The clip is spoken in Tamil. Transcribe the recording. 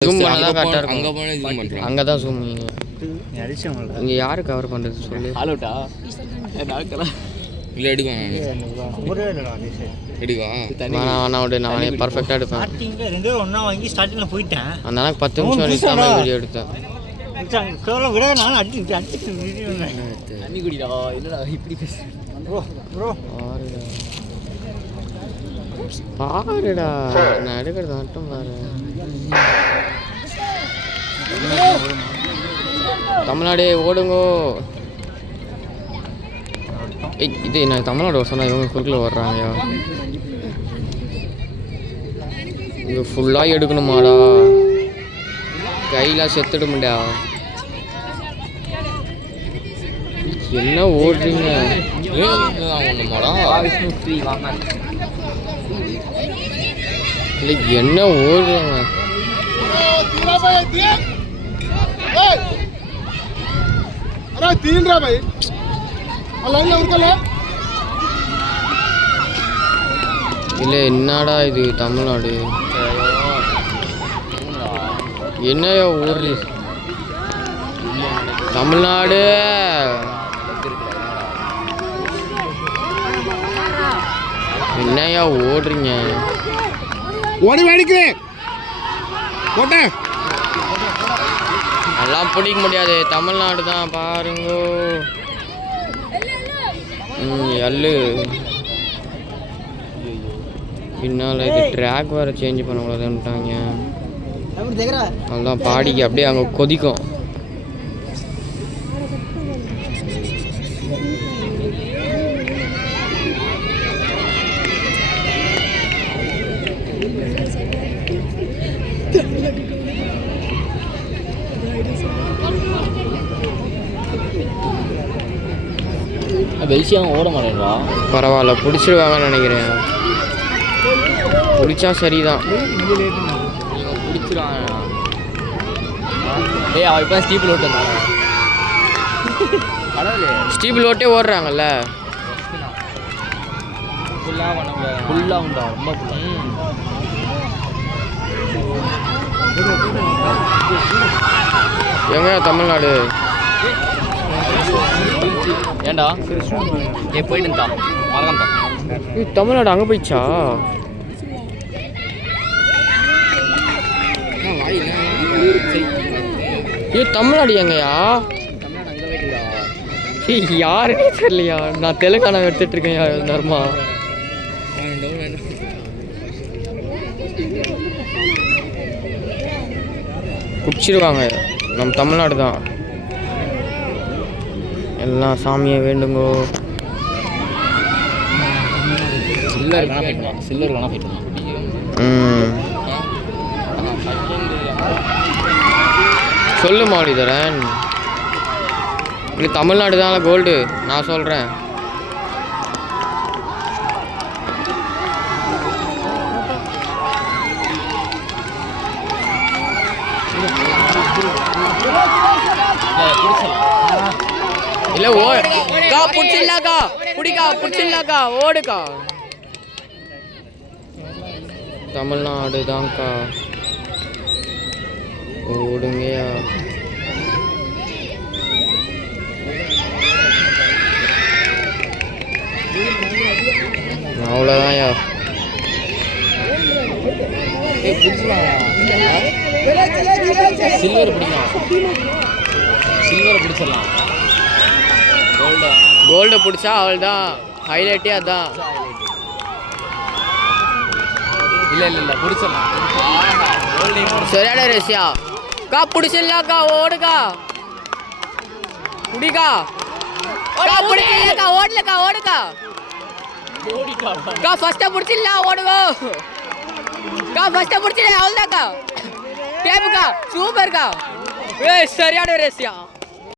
ஜூம் பண்ணா அங்க தான் கரெக்டாக போனா- அங்க இருக்கும். போனா ஜூம் பண்றான் அங்கே தான் ஜூம் நீ அடிச்சவங்கள இங்கே யார் கவர் பண்ணுறது சொல்லு. நாக்கெல்லாம் இல்ல எடுக்கும் ஒரே இல்லைடா நீ? சரி எடுக்கும் வேணாம் விடு. நான் பர்ஃபெக்டாக எடுப்பேன். ரெண்டு ஒன்றா வாங்கி ஸ்டார்டிங்கில் போயிட்டேன். அந்த எனக்கு பத்து நிமிஷம் தான் வீடியோ எடுத்தேன். நான் தண்ணி குடிடா. என்னடா இப்படி பேசு ப்ரோ ப்ரோ. பாருடா. நான் எடுக்கிறது மட்டும் பாரு. தமிழ்நாடு ஓடுங்கோ. இது நான் தமிழ்நாடு சொன்னால் இவங்க குறுக்கில் வர்றாங்கயா இது ஃபுல்லாக எடுக்கணுமாடா. கையெல்லாம் செத்துடுமுடா. என்ன ஓடுறீங்க? இல்லை என்ன ஓடுறாங்க? బాగా తీయండిరా భయ్ లైన్లో ఉడకలే இல்ல என்னடா இது தமிழ்நாடு? என்னையோ ஊர் தமிழ்நாடு. என்னையா ஓடுறீங்க. ஓடி வேடிக்கிறேன் போட்டேன். எல்லாம் பிடிக்க முடியாது. தமிழ்நாடு தான் பாருங்க. எள்ளு. பின்னால் இது ட்ராக் வேறு சேஞ்ச் பண்ணக்கூடாதுன்ட்டாங்க. அதுதான் பாடிக்கு அப்படியே அங்கே கொதிக்கும். வெளிச்சியாக ஓட மாட்டேன்றா பரவாயில்ல பிடிச்சிருவாங்கன்னு நினைக்கிறேன். பிடிச்சா சரிதான். பிடிச்சிருவான் ஏய் அவன் இப்போ ஸ்டீப்பில் ஓட்டு ஸ்டீபிள் ஓட்டே ஓடுறாங்கல்ல. ஃபுல்லாக பண்ண முடியாது ஃபுல்லாக உண்டா? ரொம்ப எங்க தமிழ்நாடு? ஏண்டா? ஏ போயிட்டு இருந்தா மறக்காம தமிழ்நாடு அங்கே போயிடுச்சா? ஏ தமிழ்நாடு எங்கயா? ஏய், யாருன்னே தெரியலையா? நான் தெலுங்கானா எடுத்துட்டு இருக்கேன் தர்மா? குடிச்சிருவாங்க. நம்ம தமிழ்நாடு தான். எல்லாம் சாமியை வேண்டுங்கோ. சில்லர் வேணா போயிட்டு சில்லர் வேணா போயிட்டு சொல்லு மாவடிதரன் இது தமிழ்நாடு தான் கோல்டு? நான் சொல்கிறேன் இல்ல ஓடுக்கா புடிச்சிடலாக்கா புடிக்கா புடிச்சிடலாக்கா ஓடுக்கா தமிழ்நாடு தான்க்கா ஓடுங்கயா அவ்வளோதான்யா சில்வர் பிடிக்கலாம். சில்வர் பிடிச்சிடலாம். கோல்டா பிடிச்சா அவள் தான் ஹைலைட்டே அதான். இல்லை இல்லை இல்லை பிடிச்சிடலாம் கோல்டையும் சரியான ரஷ்யா கா பிடிச்சிடலாக்கா ஓடுக்கா. குடிக்கா. கா பிடிக்கலக்கா ஓடலக்கா ஓடுக்கா. கா ஃபர்ஸ்ட்டை பிடிச்சிடலாம் ஓடுங்கோ கா ஃபர்ஸ்ட்டை பிடிச்சிடலாம் அவ்வளோதாக்கா டேப்புக்கா சூப்பர்க்கா ஏய் சரியான ரஷ்யா